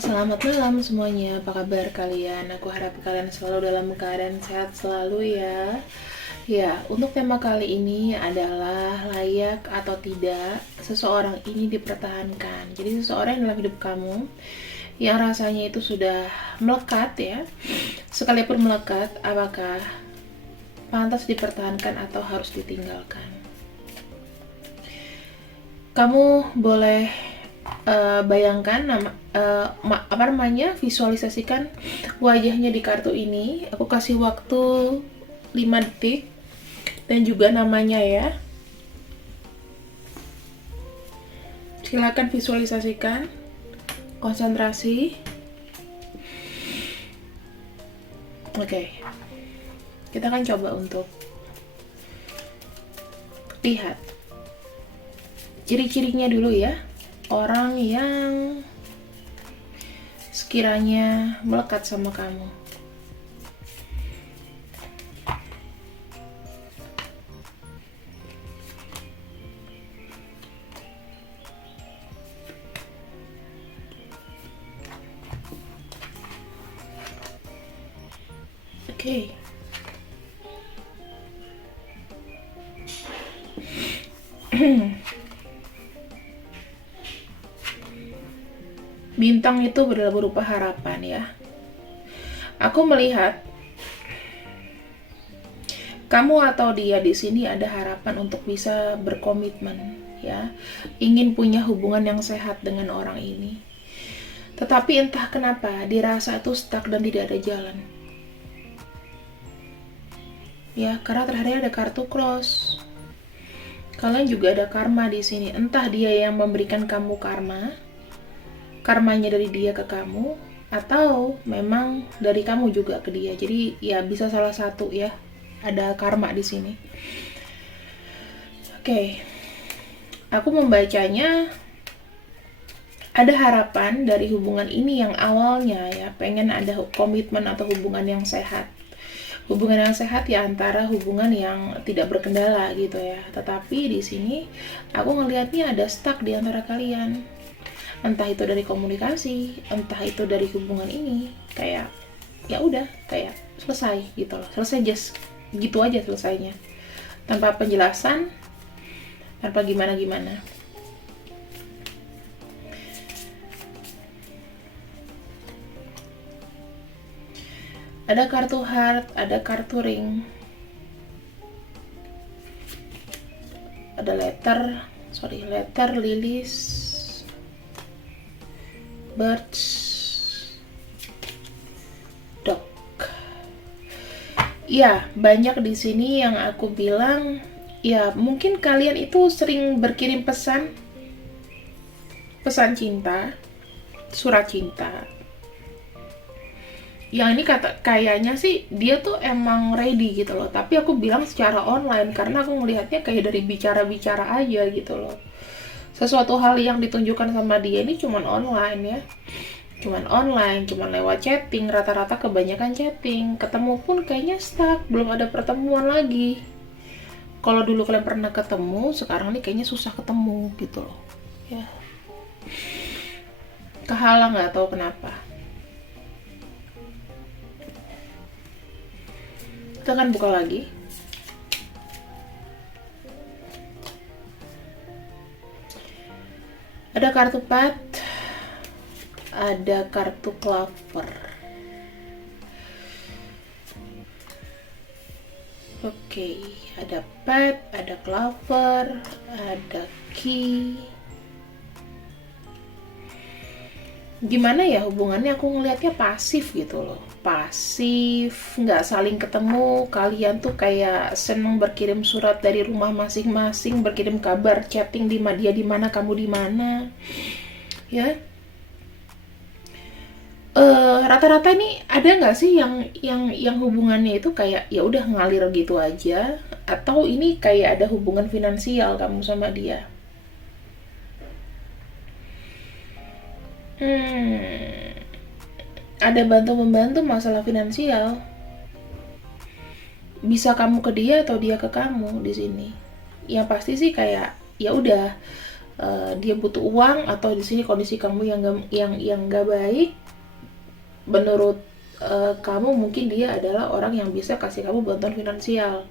Selamat malam semuanya. Apa kabar kalian? Aku harap kalian selalu dalam keadaan sehat selalu ya. Ya, untuk tema kali ini adalah layak atau tidak seseorang ini dipertahankan. Jadi seseorang dalam hidup kamu yang rasanya itu sudah melekat ya. Sekalipun melekat, apakah pantas dipertahankan atau harus ditinggalkan? Kamu boleh bayangkan visualisasikan wajahnya di kartu ini. Aku kasih waktu 5 detik dan juga namanya ya. Silakan visualisasikan, konsentrasi. Oke. Kita akan coba untuk lihat ciri-cirinya dulu ya. Orang yang sekiranya melekat sama kamu. Oke. Bintang itu berupa harapan ya. Aku melihat kamu atau dia di sini ada harapan untuk bisa berkomitmen ya. Ingin punya hubungan yang sehat dengan orang ini. Tetapi entah kenapa dirasa itu stuck dan tidak ada jalan. Ya, karena terakhir ada kartu cross. Kalian juga ada karma di sini. Entah dia yang memberikan kamu karmanya dari dia ke kamu, atau memang dari kamu juga ke dia. Jadi ya bisa salah satu ya. Ada karma di sini. Oke. Aku membacanya ada harapan dari hubungan ini yang awalnya ya pengen ada komitmen atau hubungan yang sehat. Hubungan yang sehat ya antara hubungan yang tidak berkendala gitu ya. Tetapi di sini aku ngelihatnya ada stuck di antara kalian. Entah itu dari komunikasi, entah itu dari hubungan ini, kayak ya udah kayak selesai gitu loh. Selesai just gitu aja selesainya. Tanpa penjelasan, tanpa gimana-gimana. Ada kartu heart, ada kartu ring. Ada letter lilies, birds, dog. Ya, banyak di sini yang aku bilang, ya mungkin kalian itu sering berkirim pesan cinta, surat cinta. Yang ini kayaknya sih dia tuh emang ready gitu loh. Tapi aku bilang secara online karena aku ngelihatnya kayak dari bicara-bicara aja gitu loh. Sesuatu hal yang ditunjukkan sama dia ini cuman online ya. Cuman lewat chatting, rata-rata kebanyakan chatting. Ketemu pun kayaknya stuck, belum ada pertemuan lagi. Kalau dulu kalian pernah ketemu, sekarang nih kayaknya susah ketemu gitu loh. Ya. Kehalang nggak tahu kenapa. Kita akan buka lagi. Ada kartu pet, ada kartu clover. Oke, ada pet, ada clover, ada key. Gimana ya hubungannya, aku ngelihatnya pasif gitu loh. Pasif, nggak saling ketemu. Kalian tuh kayak seneng berkirim surat dari rumah masing-masing, berkirim kabar, chatting dia di mana, kamu di mana. Ya. Rata-rata ini ada nggak sih yang hubungannya itu kayak ya udah ngalir gitu aja, atau ini kayak ada hubungan finansial kamu sama dia? Ada bantu-membantu masalah finansial. Bisa kamu ke dia atau dia ke kamu di sini. Yang pasti sih kayak ya udah dia butuh uang, atau di sini kondisi kamu yang gak baik. Menurut kamu mungkin dia adalah orang yang bisa kasih kamu bantuan finansial.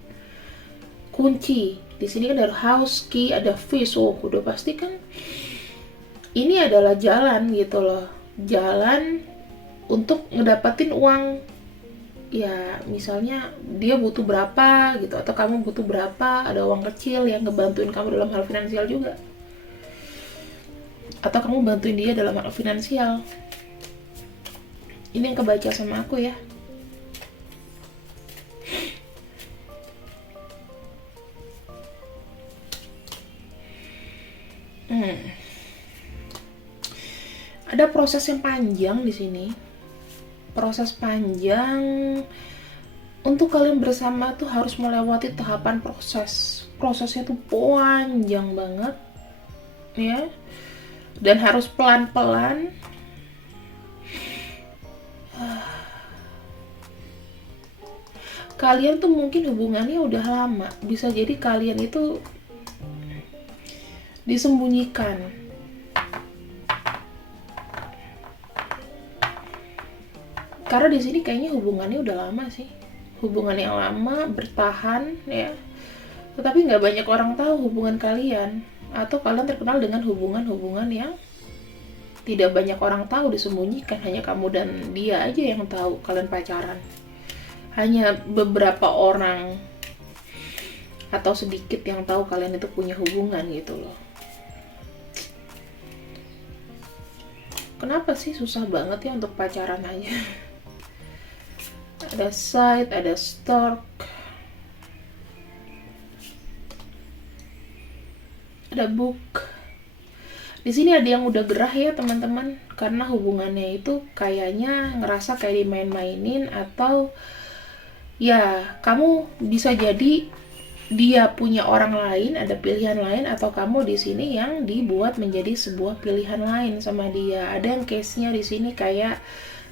Kunci di sini kan ada house key, ada fish. Udah pasti kan ini adalah jalan gitu loh, jalan untuk ngedapatin uang. Ya misalnya dia butuh berapa gitu, atau kamu butuh berapa, ada uang kecil yang ngebantuin kamu dalam hal finansial juga, atau kamu bantuin dia dalam hal finansial. Ini yang kebaca sama aku ya. Ada proses yang panjang di sini. Proses panjang untuk kalian bersama tuh harus melewati tahapan proses. Prosesnya tuh panjang banget ya. Dan harus pelan-pelan. Kalian tuh mungkin hubungannya udah lama. Bisa jadi kalian itu disembunyikan. Karena di sini kayaknya hubungannya udah lama sih. Hubungan yang lama, bertahan ya. Tetapi nggak banyak orang tahu hubungan kalian. Atau kalian terkenal dengan hubungan-hubungan yang tidak banyak orang tahu, disembunyikan. Hanya kamu dan dia aja yang tahu kalian pacaran. Hanya beberapa orang atau sedikit yang tahu kalian itu punya hubungan gitu loh. Kenapa sih susah banget ya untuk pacaran aja? Ada side, ada stork, ada book. Di sini ada yang udah gerah ya teman-teman, karena hubungannya itu kayaknya ngerasa kayak dimain-mainin, atau ya kamu bisa jadi dia punya orang lain, ada pilihan lain, atau kamu di sini yang dibuat menjadi sebuah pilihan lain sama dia. Ada yang case-nya di sini kayak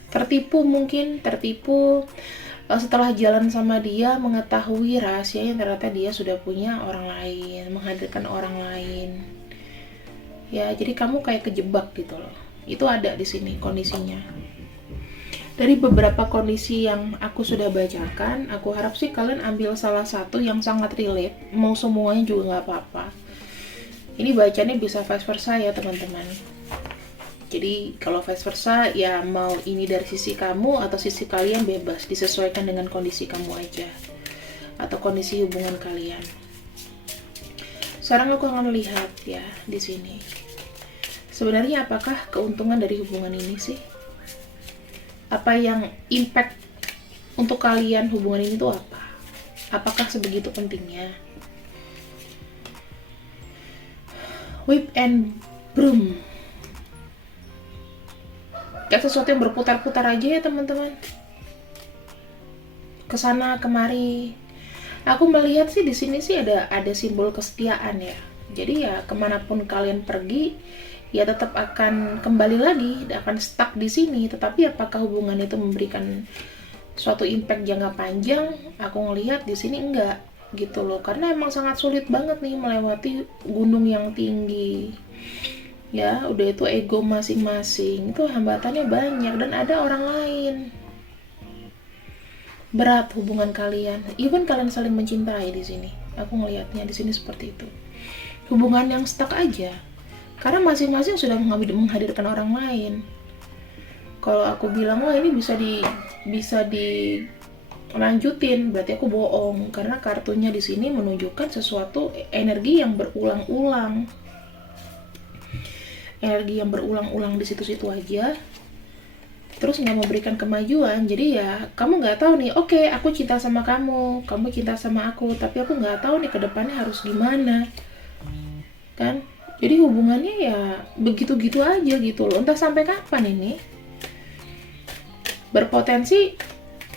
tertipu, mungkin tertipu setelah jalan sama dia, mengetahui rahasianya ternyata dia sudah punya orang lain, menghadirkan orang lain. Ya, jadi kamu kayak kejebak gitu loh. Itu ada di sini kondisinya. Dari beberapa kondisi yang aku sudah bacakan, aku harap sih kalian ambil salah satu yang sangat relate. Mau semuanya juga nggak apa-apa. Ini bacanya bisa vice versa ya teman-teman. Jadi kalau vice versa ya mau ini dari sisi kamu atau sisi kalian bebas, disesuaikan dengan kondisi kamu aja atau kondisi hubungan kalian. Sekarang aku akan lihat ya di sini. Sebenarnya apakah keuntungan dari hubungan ini sih? Apa yang impact untuk kalian hubungan ini tuh apa? Apakah sebegitu pentingnya? Whip and broom. Kayak sesuatu yang berputar-putar aja ya teman-teman. Kesana kemari. Aku melihat sih di sini sih ada simbol kesetiaan ya. Jadi ya kemanapun kalian pergi, ya tetap akan kembali lagi, akan stuck di sini. Tetapi apakah hubungan itu memberikan suatu impact jangka panjang? Aku ngelihat di sini enggak gitu loh. Karena emang sangat sulit banget nih melewati gunung yang tinggi. Ya, udah itu ego masing-masing. Itu hambatannya banyak dan ada orang lain. Berat hubungan kalian. Even kalian saling mencintai di sini. Aku ngelihatnya di sini seperti itu. Hubungan yang stuck aja. Karena masing-masing sudah menghadirkan orang lain. Kalau aku bilang, wah ini bisa dilanjutin, berarti aku bohong. Karena kartunya di sini menunjukkan sesuatu energi yang berulang-ulang. Energi yang berulang-ulang di situ-situ aja. Terus nggak memberikan kemajuan. Jadi ya kamu nggak tahu nih, oke, aku cinta sama kamu, kamu cinta sama aku, tapi aku nggak tahu nih ke depannya harus gimana. Kan? Jadi hubungannya ya begitu-gitu aja gitu loh. Entah sampai kapan ini. Berpotensi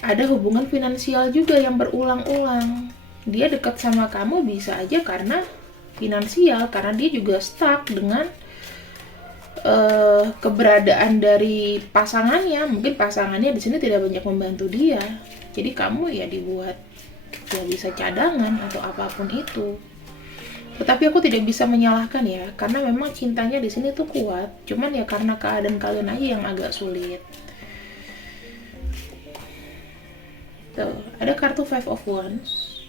ada hubungan finansial juga yang berulang-ulang. Dia dekat sama kamu bisa aja karena finansial, karena dia juga stuck dengan keberadaan dari pasangannya. Mungkin pasangannya di sini tidak banyak membantu dia. Jadi kamu ya dibuat ya bisa cadangan atau apapun itu. Tetapi aku tidak bisa menyalahkan ya, karena memang cintanya di sini tuh kuat. Cuman ya karena keadaan kalian aja yang agak sulit. Tuh, ada kartu Five of Wands.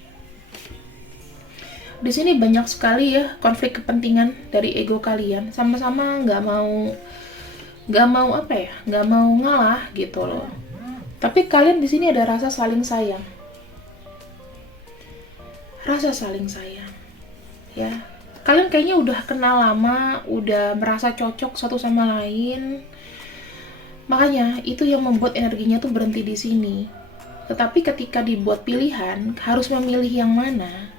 Di sini banyak sekali ya konflik kepentingan dari ego kalian. Sama-sama nggak mau apa ya, nggak mau ngalah gitu loh. Tapi kalian di sini ada rasa saling sayang. Rasa saling sayang. Ya, kalian kayaknya udah kenal lama, udah merasa cocok satu sama lain. Makanya itu yang membuat energinya tuh berhenti di sini. Tetapi ketika dibuat pilihan, harus memilih yang mana,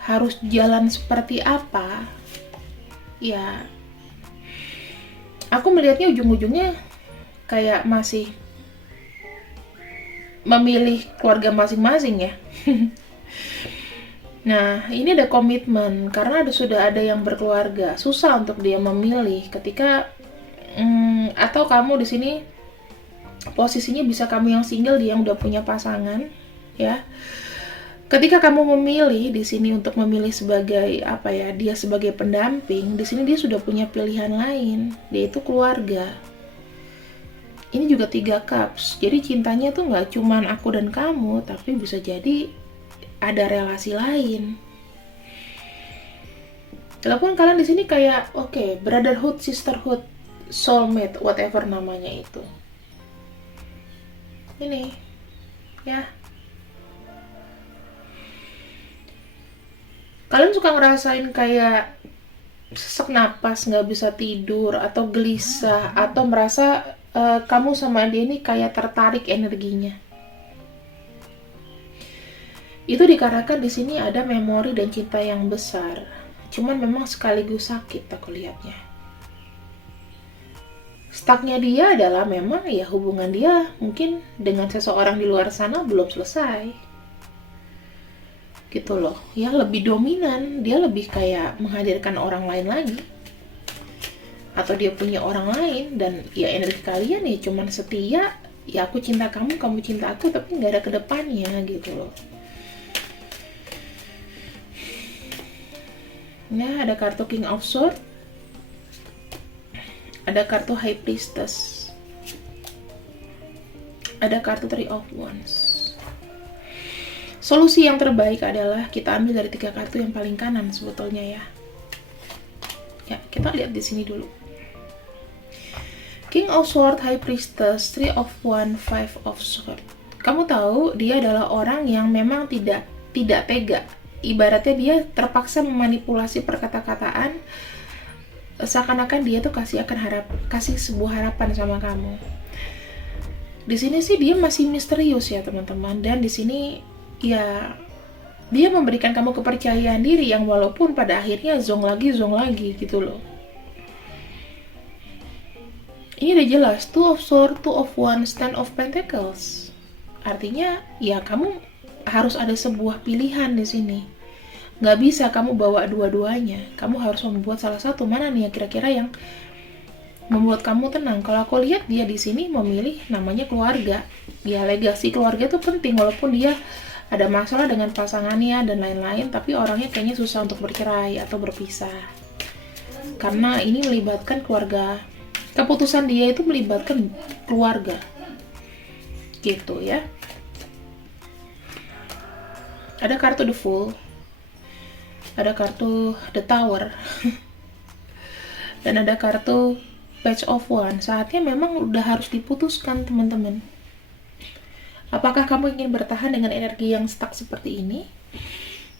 harus jalan seperti apa, ya aku melihatnya ujung-ujungnya kayak masih memilih keluarga masing-masing ya. Nah, ini ada komitmen karena sudah ada yang berkeluarga. Susah untuk dia memilih ketika atau kamu di sini posisinya bisa kamu yang single, dia yang udah punya pasangan, ya. Ketika kamu memilih di sini untuk memilih sebagai apa ya, dia sebagai pendamping, di sini dia sudah punya pilihan lain, yaitu keluarga. Ini juga 3 cups. Jadi cintanya tuh nggak cuman aku dan kamu, tapi bisa jadi ada relasi lain. Walaupun kalian di sini kayak oke, brotherhood, sisterhood, soulmate, whatever namanya itu. Ini ya. Kalian suka ngerasain kayak sesak napas, nggak bisa tidur, atau gelisah, atau merasa kamu sama dia ini kayak tertarik energinya. Itu dikarenakan di sini ada memori dan cinta yang besar. Cuman memang sekaligus sakit aku lihatnya. Stucknya dia adalah memang ya hubungan dia mungkin dengan seseorang di luar sana belum selesai. Gitu loh. Ya lebih dominan, dia lebih kayak menghadirkan orang lain lagi. Atau dia punya orang lain dan ya energi kalian ya cuman setia, ya aku cinta kamu, kamu cinta aku, tapi nggak ada kedepannya gitu loh. Nah, ada kartu King of Swords, ada kartu High Priestess, ada kartu Three of Wands. Solusi yang terbaik adalah kita ambil dari 3 kartu yang paling kanan sebetulnya ya. Ya, kita lihat di sini dulu. King of Swords, High Priestess, Three of Wands, Five of Swords. Kamu tahu dia adalah orang yang memang tidak tega. Ibaratnya dia terpaksa memanipulasi perkata-kataan seakan-akan dia tuh kasih sebuah harapan sama kamu. Di sini sih dia masih misterius ya teman-teman, dan di sini ya dia memberikan kamu kepercayaan diri yang walaupun pada akhirnya zong lagi gitu loh. Ini udah jelas, Two of Swords, Two of Wands, Ten of Pentacles. Artinya ya kamu harus ada sebuah pilihan di sini. Nggak bisa kamu bawa dua-duanya. Kamu harus membuat salah satu. Mana nih ya kira-kira yang membuat kamu tenang? Kalau aku lihat dia di sini memilih namanya keluarga. Ya legasi keluarga itu penting walaupun dia ada masalah dengan pasangannya dan lain-lain, tapi orangnya kayaknya susah untuk bercerai atau berpisah. Karena ini melibatkan keluarga. Keputusan dia itu melibatkan keluarga. Gitu ya. Ada kartu The Fool. Ada kartu The Tower. Dan ada kartu Page of Wands. Saatnya memang udah harus diputuskan teman-teman. Apakah kamu ingin bertahan dengan energi yang stuck seperti ini?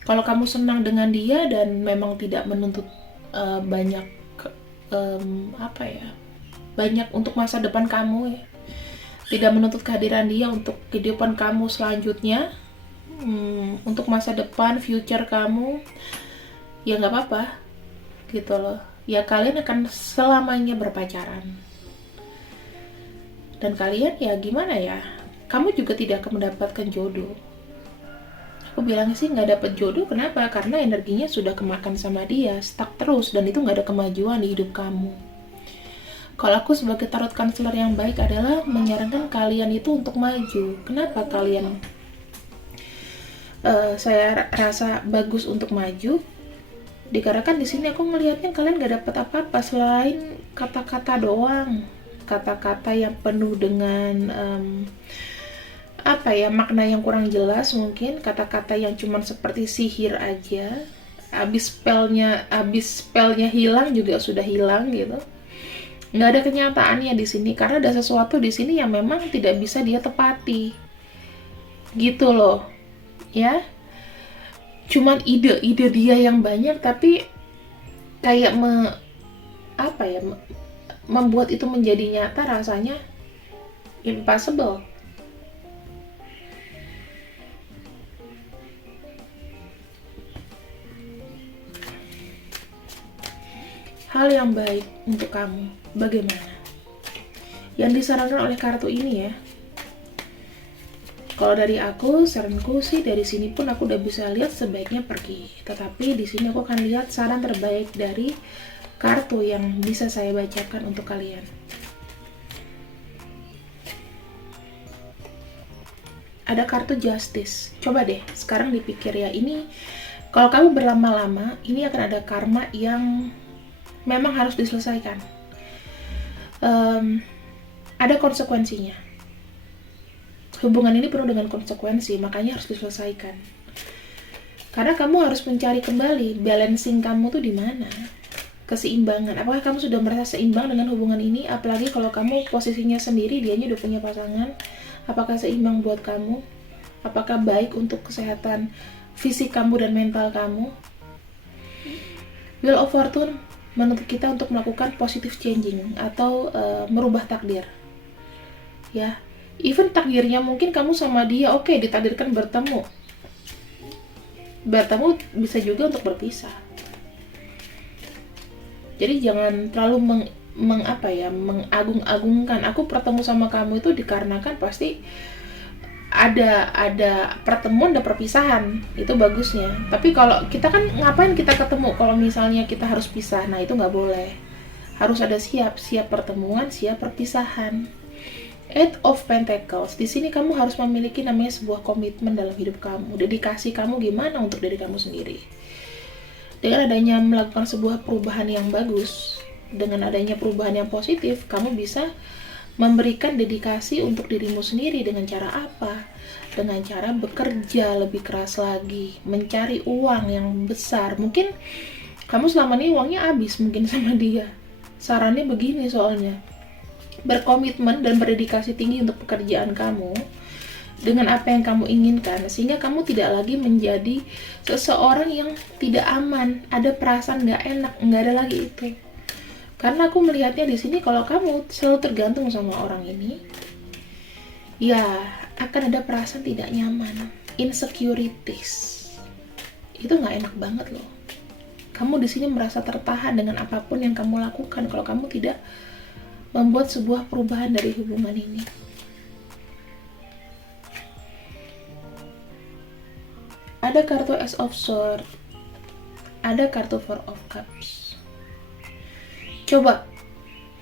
Kalau kamu senang dengan dia dan memang tidak menuntut banyak banyak untuk masa depan kamu ya. Tidak menuntut kehadiran dia untuk kehidupan kamu selanjutnya, untuk masa depan, future kamu, ya nggak apa-apa gitu loh. Ya kalian akan selamanya berpacaran. Dan kalian ya gimana ya, kamu juga tidak akan mendapatkan jodoh. Aku bilang sih nggak dapat jodoh, kenapa? Karena energinya sudah kemakan sama dia, stuck terus, dan itu nggak ada kemajuan di hidup kamu. Kalau aku sebagai tarot counselor yang baik adalah menyarankan kalian itu untuk maju. Kenapa kalian saya rasa bagus untuk maju? Dikarenakan di sini aku ngelihatnya kalian gak dapat apa-apa selain kata-kata doang, kata-kata yang penuh dengan makna yang kurang jelas, mungkin kata-kata yang cuman seperti sihir aja. Abis spellnya hilang juga sudah hilang gitu. Nggak ada kenyataannya di sini karena ada sesuatu di sini yang memang tidak bisa dia tepati. Gitu loh. Ya. Cuman ide-ide dia yang banyak tapi kayak membuat itu menjadi nyata rasanya impossible. Hal yang baik untuk kamu bagaimana? Yang disarankan oleh kartu ini ya. Kalau dari aku, saranku sih dari sini pun aku udah bisa lihat sebaiknya pergi. Tetapi di sini aku akan lihat saran terbaik dari kartu yang bisa saya bacakan untuk kalian. Ada kartu Justice. Coba deh, sekarang dipikir ya, ini kalau kamu berlama-lama, ini akan ada karma yang memang harus diselesaikan. Ada konsekuensinya. Hubungan ini penuh dengan konsekuensi, makanya harus diselesaikan. Karena kamu harus mencari kembali balancing kamu tuh di mana, keseimbangan. Apakah kamu sudah merasa seimbang dengan hubungan ini? Apalagi kalau kamu posisinya sendiri, dianya udah punya pasangan. Apakah seimbang buat kamu? Apakah baik untuk kesehatan fisik kamu dan mental kamu? Wheel of Fortune menuntut kita untuk melakukan positive changing atau merubah takdir. Ya, even takdirnya mungkin kamu sama dia ditakdirkan bertemu. Bertemu bisa juga untuk berpisah. Jadi jangan terlalu mengagung-agungkan. Aku bertemu sama kamu itu dikarenakan pasti ada pertemuan, ada perpisahan. Itu bagusnya. Tapi kalau kita kan ngapain kita ketemu kalau misalnya kita harus pisah? Nah, itu nggak boleh. Harus ada siap pertemuan, siap perpisahan. Eight of Pentacles. Di sini kamu harus memiliki namanya sebuah komitmen dalam hidup kamu. Dedikasi kamu gimana untuk diri kamu sendiri. Dengan adanya melakukan sebuah perubahan yang bagus, dengan adanya perubahan yang positif, kamu bisa memberikan dedikasi untuk dirimu sendiri. Dengan cara apa? Dengan cara bekerja lebih keras lagi, mencari uang yang besar. Mungkin kamu selama ini uangnya habis mungkin sama dia. Sarannya begini soalnya, berkomitmen dan berdedikasi tinggi untuk pekerjaan kamu dengan apa yang kamu inginkan, sehingga kamu tidak lagi menjadi seseorang yang tidak aman, ada perasaan nggak enak, nggak ada lagi itu. Karena aku melihatnya di sini kalau kamu selalu tergantung sama orang ini, ya akan ada perasaan tidak nyaman, insecurities. Itu nggak enak banget loh. Kamu di sini merasa tertahan dengan apapun yang kamu lakukan kalau kamu tidak membuat sebuah perubahan dari hubungan ini. Ada kartu Ace of Swords, ada kartu Four of Cups. Coba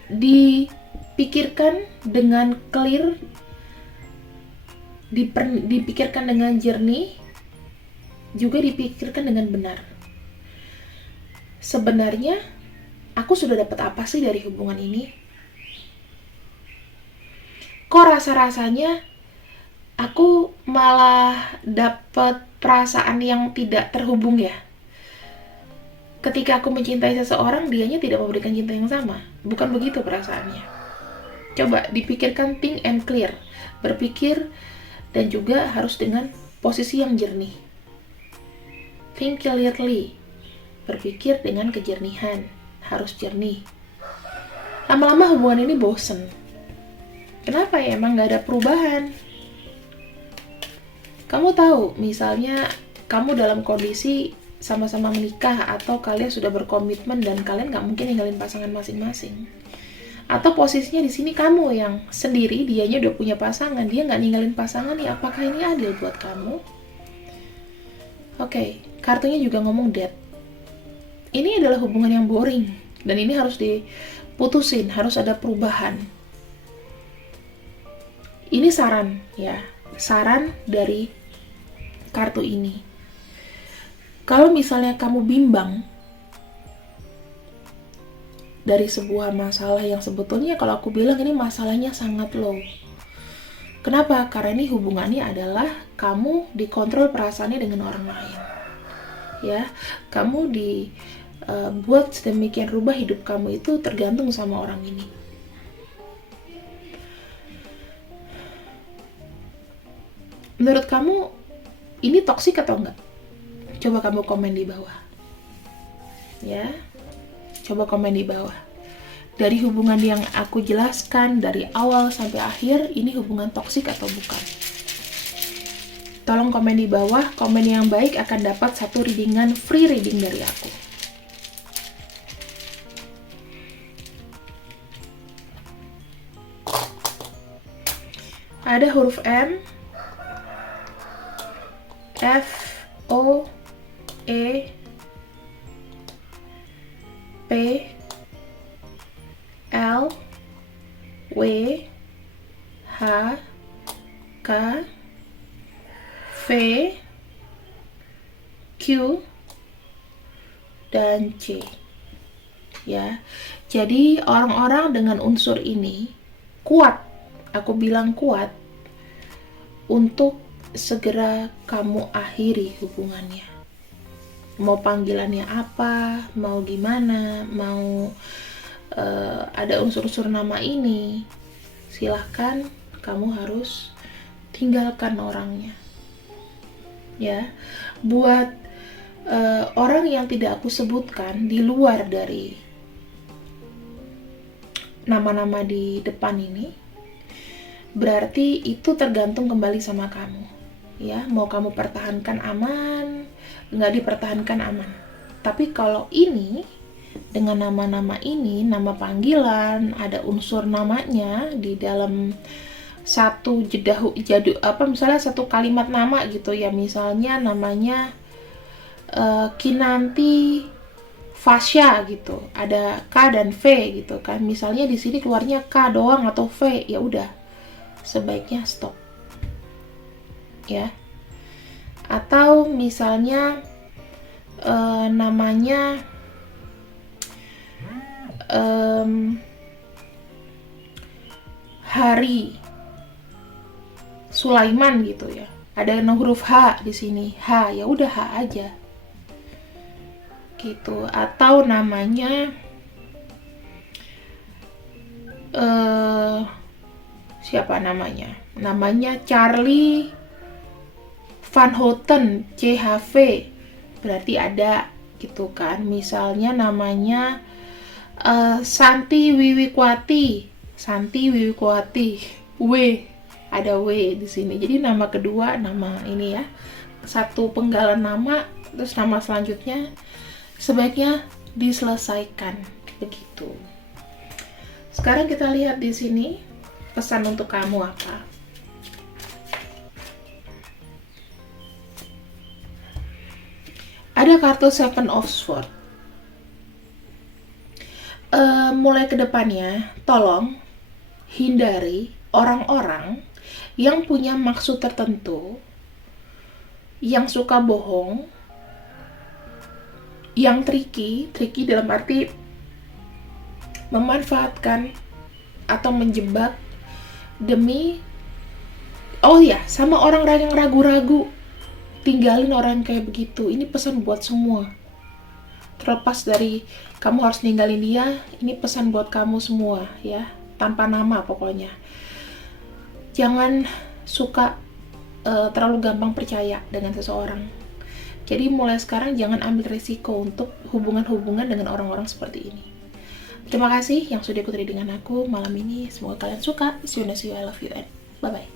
dipikirkan dengan clear, dipikirkan dengan jernih, juga dipikirkan dengan benar. Sebenarnya aku sudah dapat apa sih dari hubungan ini? Kok rasa-rasanya aku malah dapat perasaan yang tidak terhubung ya? Ketika aku mencintai seseorang, dianya tidak memberikan cinta yang sama. Bukan begitu perasaannya. Coba dipikirkan think and clear. Berpikir dan juga harus dengan posisi yang jernih. Think clearly. Berpikir dengan kejernihan. Harus jernih. Lama-lama hubungan ini bosen. Kenapa ya? Emang gak ada perubahan. Kamu tahu, misalnya kamu dalam kondisi sama-sama menikah atau kalian sudah berkomitmen dan kalian nggak mungkin ninggalin pasangan masing-masing. Atau posisinya di sini kamu yang sendiri, dianya udah punya pasangan, dia nggak ninggalin pasangan, ya apakah ini adil buat kamu? Oke, kartunya juga ngomong death. Ini adalah hubungan yang boring dan ini harus diputusin, harus ada perubahan. Ini saran ya, saran dari kartu ini. Kalau misalnya kamu bimbang dari sebuah masalah yang sebetulnya kalau aku bilang ini masalahnya sangat low. Kenapa? Karena ini hubungannya adalah kamu dikontrol perasaannya dengan orang lain. Ya, kamu buat sedemikian rubah hidup kamu itu tergantung sama orang ini. Menurut kamu ini toksik atau enggak? Coba kamu komen di bawah. Ya, coba komen di bawah. Dari hubungan yang aku jelaskan dari awal sampai akhir, ini hubungan toksik atau bukan? Tolong komen di bawah. Komen yang baik akan dapat 1 readingan free reading dari aku. Ada huruf M, F, O, E, P, L, W, H, K, V, Q, dan C. Ya, jadi orang-orang dengan unsur ini kuat, aku bilang kuat, untuk segera kamu akhiri hubungannya. Mau panggilannya apa, mau gimana, mau ada unsur-unsur nama ini, silahkan kamu harus tinggalkan orangnya. Ya, buat orang yang tidak aku sebutkan di luar dari nama-nama di depan ini, berarti itu tergantung kembali sama kamu. Ya, mau kamu pertahankan aman, nggak dipertahankan aman. Tapi kalau ini dengan nama-nama ini, nama panggilan, ada unsur namanya di dalam satu misalnya satu kalimat nama gitu ya, misalnya namanya Kinanti Fasya gitu, ada K dan V gitu kan, misalnya di sini keluarnya K doang atau V, ya udah sebaiknya stop ya. Atau misalnya namanya Hari Sulaiman gitu ya, ada huruf H di sini, H, ya udah H aja gitu. Atau namanya siapa namanya? Namanya Charlie Van Houten, CHV, berarti ada gitu kan. Misalnya namanya Santi Wiwikwati, W, ada W di sini. Jadi nama kedua, nama ini ya, satu penggalan nama, terus nama selanjutnya sebaiknya diselesaikan begitu. Sekarang kita lihat di sini pesan untuk kamu apa. Ada kartu Seven of Swords. Mulai ke depannya, tolong hindari orang-orang yang punya maksud tertentu, yang suka bohong, yang tricky dalam arti memanfaatkan atau menjebak demi, sama orang-orang yang ragu-ragu. Tinggalin orang kayak begitu. Ini pesan buat semua. Terlepas dari kamu harus ninggalin dia, ini pesan buat kamu semua ya, tanpa nama pokoknya. Jangan suka terlalu gampang percaya dengan seseorang. Jadi mulai sekarang jangan ambil risiko untuk hubungan-hubungan dengan orang-orang seperti ini. Terima kasih yang sudah ikuti dengan aku malam ini. Semoga kalian suka. See you, I love you, and bye-bye.